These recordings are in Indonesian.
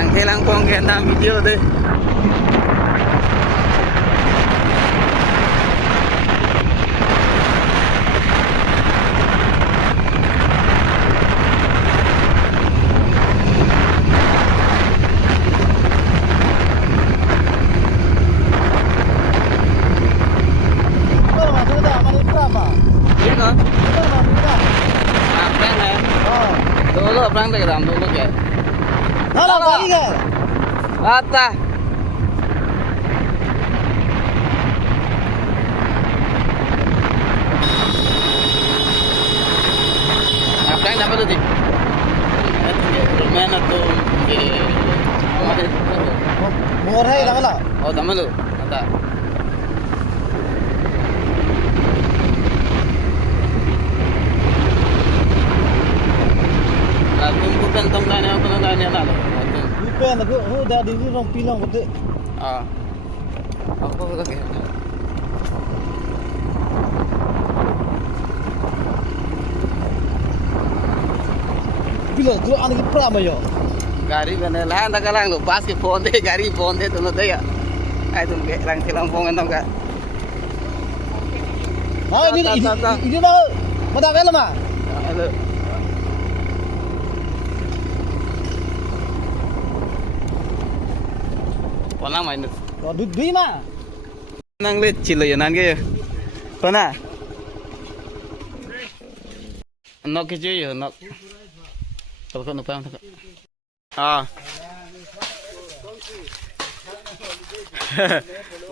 Lang thế lang phong khen làm video đây. Biết không? Prank này. Dulu prank deh dalam dulu kayak. Halo, balik ke? Bata. Prank apa tuh, Dik? Mana tuh? Mur hai dah lah. Oh, tamu lu. Mata. Bukan tongkanya apa tongkanya lah. Bukan aku, dah di sini orang pilang betul. Ah. Apa betul ke? Pilang tu anak kita mayo. Gari benda lah, tak kalang lu pas ke phone deh, gari phone deh tu nanti ya. Ay tu ke lang silang phone kan tongka. Oh ini dah, mana bela mah? Hello. Pernah main itu? Oh dui mah. Nang lihat cilo ya nang ya. Pernah? Nok keju ya nok. Kalau kau numpang tak? Ah.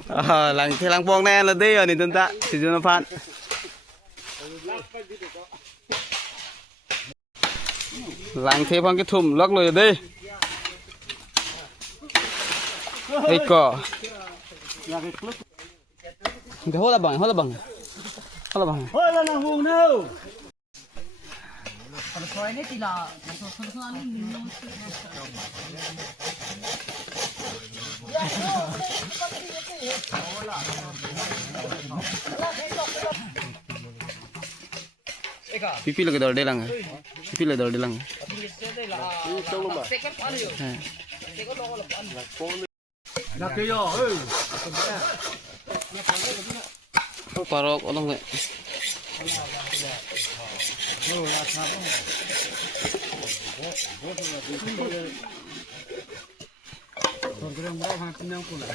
Ah, lang thế lang phong này là đây rồi nên ta chỉ cho nó phát. Lang thế phong cái thùng lắc rồi đây. Đây cỏ. Cái hốt là bằng, hốt là bằng. Hốt là bằng. Hoi lah nak hung đâu. Pipi lagi dor delang. Pipi lagi dor delang. Nak kaya, Parok olong nggak? Orang berapa hang kenyang pula.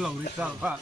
Long risau pak.